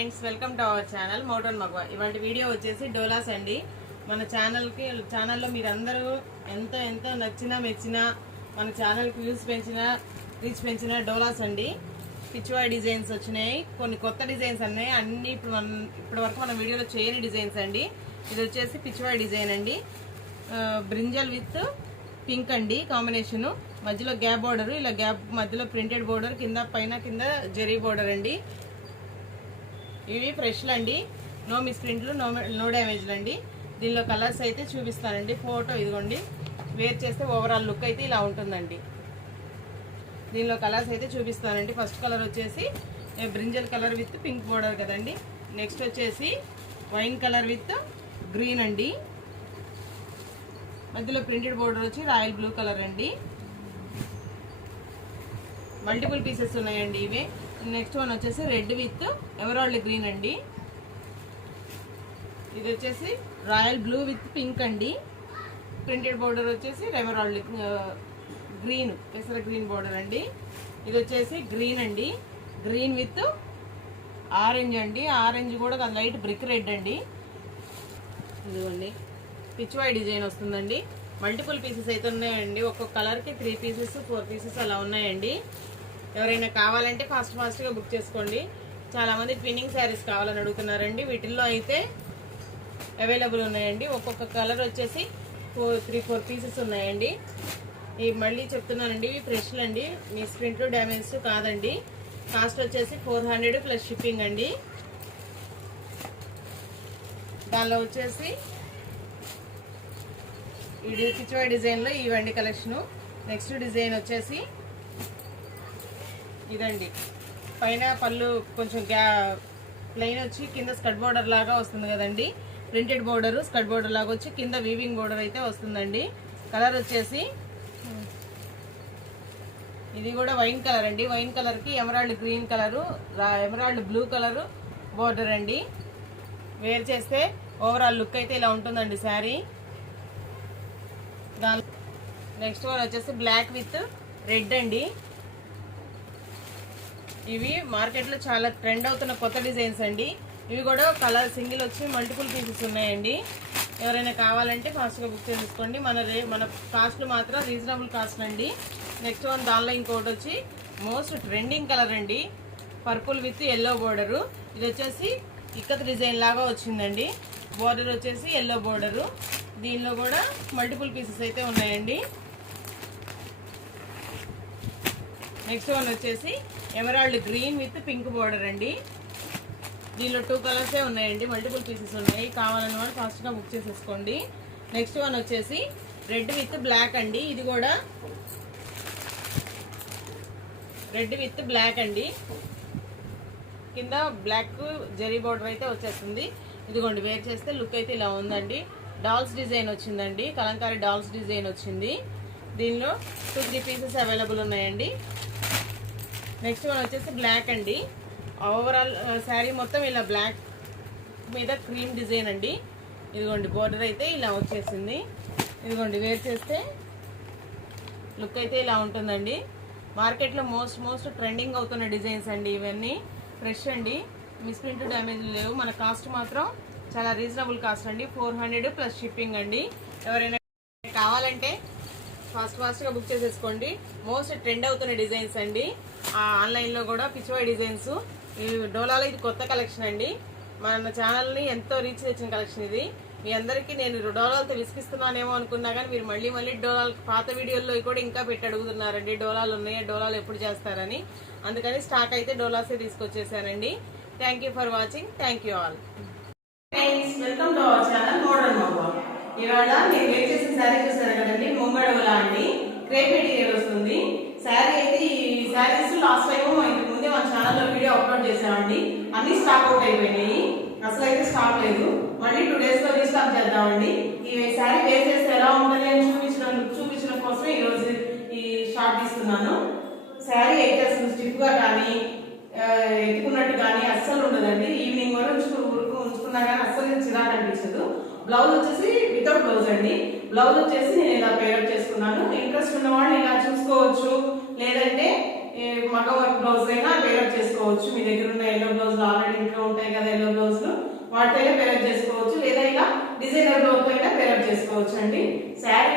Friends welcome to our channel మోటోన్ మగవా ఇవాటి video వచ్చేసి డోలాస్ అండి. మన ఛానల్కి ఛానల్లో మీరందరూ ఎంత ఎంత నచ్చినా మెచ్చినా మన ఛానల్కి వ్యూస్ పెంచిన రీచ్ పెంచిన డోలాస్ అండి. పిచ్చువా డిజైన్స్ వచ్చినాయి. కొన్ని కొత్త డిజైన్స్ అన్నాయి. అన్ని ఇప్పుడు మనం ఇప్పటి వరకు మన వీడియోలో చేయని డిజైన్స్ అండి. ఇది వచ్చేసి పిచ్వా డిజైన్ అండి. బ్రింజల్ విత్ పింక్ అండి కాంబినేషన్. మధ్యలో గ్యాప్ బోర్డర్ ఇలా గ్యాప్ మధ్యలో ప్రింటెడ్ బోర్డర్ కింద పైన కింద జరీ బోర్డర్ అండి. ఇవి ఫ్రెష్లు అండి. నో మిస్ ప్రింట్లు నో నో డ్యామేజ్లు అండి. దీనిలో కలర్స్ అయితే చూపిస్తానండి. ఫోటో ఇదిగోండి. వేర్ చేస్తే ఓవరాల్ లుక్ అయితే ఇలా ఉంటుందండి. దీనిలో కలర్స్ అయితే చూపిస్తానండి. ఫస్ట్ కలర్ వచ్చేసి brinjal colour with pink border కదండి. నెక్స్ట్ వచ్చేసి వైన్ కలర్ విత్ గ్రీన్ అండి. మధ్యలో ప్రింటెడ్ బోర్డర్ వచ్చి రాయల్ బ్లూ కలర్ అండి. మల్టిపుల్ పీసెస్ ఉన్నాయండి ఇవి. నెక్స్ట్ వన్ వచ్చేసి రెడ్ విత్ ఎమరాల్డ్ గ్రీన్ అండి. ఇది వచ్చేసి రాయల్ బ్లూ విత్ పింక్ అండి. ప్రింటెడ్ బోర్డర్ వచ్చేసి ఎమరాల్డ్ గ్రీన్ పెసర గ్రీన్ బోర్డర్ అండి. ఇది వచ్చేసి గ్రీన్ అండి. గ్రీన్ విత్ ఆరెంజ్ అండి. ఆరెంజ్ కూడా లైట్ బ్రిక్ రెడ్ అండి. ఇదిగోండి. పిచ్వాయ్ డిజైన్ వస్తుందండి. మల్టిపుల్ పీసెస్ అయితే ఉన్నాయండి. ఒక్కొక్క కలర్కి త్రీ పీసెస్ ఫోర్ పీసెస్ అలా ఉన్నాయండి. ఎవరైనా కావాలంటే ఫాస్ట్ ఫాస్ట్గా బుక్ చేసుకోండి. చాలామంది ట్విన్నింగ్ శారీస్ కావాలని అడుగుతున్నారండి. వీటిల్లో అయితే అవైలబుల్ ఉన్నాయండి. ఒక్కొక్క కలర్ వచ్చేసి ఫోర్ త్రీ ఫోర్ పీసెస్ ఉన్నాయండి. ఇవి మళ్ళీ చెప్తున్నానండి ఇవి ఫ్రెష్లు అండి. మీ స్ప్రింట్లు డ్యామేజ్ కాదండి. కాస్ట్ వచ్చేసి ఫోర్ హండ్రెడ్ ప్లస్ షిప్పింగ్ అండి. దానిలో వచ్చేసి ఇది పిచ్చువా డిజైన్లో ఇవండి కలెక్షను. నెక్స్ట్ డిజైన్ వచ్చేసి ఇదండి. పైన పళ్ళు కొంచెం గ్యా ప్లెయిన్ వచ్చి కింద స్కట్ బోర్డర్ లాగా వస్తుంది కదండి. ప్రింటెడ్ బోర్డర్ స్కట్ బోర్డర్ లాగా వచ్చి కింద వీవింగ్ బోర్డర్ అయితే వస్తుందండి. కలర్ వచ్చేసి ఇది కూడా వైన్ కలర్ అండి. వైన్ కలర్కి emerald green colour emerald blue colour border అండి. వేర్ చేస్తే ఓవరాల్ లుక్ అయితే ఇలా ఉంటుందండి శారీ. దాని నెక్స్ట్ వన్ వచ్చేసి బ్లాక్ విత్ రెడ్ అండి. ఇవి మార్కెట్లో చాలా ట్రెండ్ అవుతున్న కొత్త డిజైన్స్ అండి. ఇవి కూడా కలర్ సింగిల్ వచ్చి మల్టిపుల్ పీసెస్ ఉన్నాయండి. ఎవరైనా కావాలంటే ఫాస్ట్గా బుక్ చేసుకోండి మన రే మన కాస్ట్లు మాత్రం రీజనబుల్ కాస్ట్ అండి. నెక్స్ట్ వన్ దానిలో ఇంకోటి వచ్చి మోస్ట్ ట్రెండింగ్ కలర్ అండి. Purple with yellow border. ఇది వచ్చేసి ఇక్కత్ డిజైన్ లాగా వచ్చిందండి. బోర్డర్ వచ్చేసి ఎల్లో బోర్డరు. దీనిలో కూడా మల్టిపుల్ పీసెస్ అయితే ఉన్నాయండి. నెక్స్ట్ వన్ వచ్చేసి emerald green with pink border అండి. దీనిలో టూ కలర్సే ఉన్నాయండి. మల్టిపుల్ పీసెస్ ఉన్నాయి. కావాలని వాళ్ళు ఫాస్ట్గా బుక్ చేసేసుకోండి. నెక్స్ట్ వన్ వచ్చేసి రెడ్ విత్ బ్లాక్ అండి. ఇది కూడా రెడ్ విత్ బ్లాక్ అండి. కింద బ్లాక్ జరీ బోర్డర్ అయితే వచ్చేస్తుంది. ఇదిగోండి వేర్ చేస్తే లుక్ అయితే ఇలా ఉందండి. డాల్స్ డిజైన్ వచ్చిందండి. కలంకారీ డాల్స్ డిజైన్ వచ్చింది. దీనిలో టూ త్రీ పీసెస్ అవైలబుల్ ఉన్నాయండి. నెక్స్ట్ వన్ వచ్చేసి బ్లాక్ అండి. ఓవరాల్ శారీ మొత్తం ఇలా బ్లాక్ మీద క్రీమ్ డిజైన్ అండి. ఇదిగోండి బోర్డర్ అయితే ఇలా వచ్చేసింది. ఇదిగోండి వేర్ చేస్తే లుక్ అయితే ఇలా ఉంటుందండి. మార్కెట్లో మోస్ట్ మోస్ట్ ట్రెండింగ్ అవుతున్న డిజైన్స్ అండి ఇవన్నీ. ఫ్రెష్ అండి. మిస్ప్రింట్ డ్యామేజ్ లేవు. మన కాస్ట్ మాత్రం చాలా రీజనబుల్ కాస్ట్ అండి. ఫోర్ హండ్రెడ్ ప్లస్ షిప్పింగ్ అండి. ఎవరైనా కావాలంటే ఫాస్ట్ ఫాస్ట్గా బుక్ చేసేసుకోండి. మోస్ట్ ట్రెండ్ అవుతున్న డిజైన్స్ అండి. ఆ ఆన్లైన్లో కూడా పిచ్చివాయి డిజైన్స్. ఈ డోలాలో ఇది కొత్త కలెక్షన్ అండి. మన ఛానల్ని ఎంతో రీచ్ తెచ్చిన కలెక్షన్ ఇది. మీ అందరికీ నేను డోలాలతో విసిగిస్తున్నానేమో అనుకున్నా కానీ మీరు మళ్ళీ మళ్ళీ డోలాలు పాత వీడియోల్లో కూడా ఇంకా పెట్టి అడుగుతున్నారండి. డోలాలు ఉన్నాయా? డోలాలు ఎప్పుడు చేస్తారని. అందుకని స్టాక్ అయితే డోలాసే తీసుకొచ్చేసానండి. Thank you for watching thank you all ఇవాళ నేను వేర్ చేసిన శారీ చూసారు కదండి? ముంగడవలా అండి. క్రేప్ మెటీరియల్ వస్తుంది. శారీ అయితే ఈ శారీస్ లాస్ట్ టైం ఇంతకు ముందే మన ఛానల్లో వీడియో అప్లోడ్ చేసామండి అన్ని స్టాక్ అవుట్ అయిపోయినాయి. అసలు అయితే స్టాక్ లేదు. మళ్ళీ టూ డేస్లో రీస్టాక్ చేద్దామండి. ఈ శారీ వేర్ చేస్తే ఎలా ఉంటుంది అని చూపించడం చూపించడం కోసం ఈరోజు ఈ షార్ట్ తీస్తున్నాను. శారీ అయితే అసలు స్టిఫ్గా కానీ ఎత్తుకున్నట్టు కానీ అస్సలు ఉండదండి. ఈవినింగ్ వరకు ఉంచుకు ఉంచుకున్నా కానీ అస్సలు చిరాకు అనిపించదు. బ్లౌజ్ వచ్చేసి వితౌట్ బ్లౌజ్ అండి. బ్లౌజ్ వచ్చేసి నేను ఇలా పేరప్ చేసుకున్నాను. ఇంట్రెస్ట్ ఉన్న వాళ్ళు ఇలా చూసుకోవచ్చు. లేదంటే మగ వర్క్ బ్లౌజ్ అయినా పేరప్ చేసుకోవచ్చు. మీ దగ్గర ఉన్న ఎల్లో బ్లౌజ్ ఆల్రెడీ ఇంట్లో ఉంటాయి కదా ఎల్లో బ్లౌజ్లు వాటితో పేరప్ చేసుకోవచ్చు. లేదా ఇలా డిజైనర్ బ్లౌజ్ అయినా పేరప్ చేసుకోవచ్చు అండి. శారీ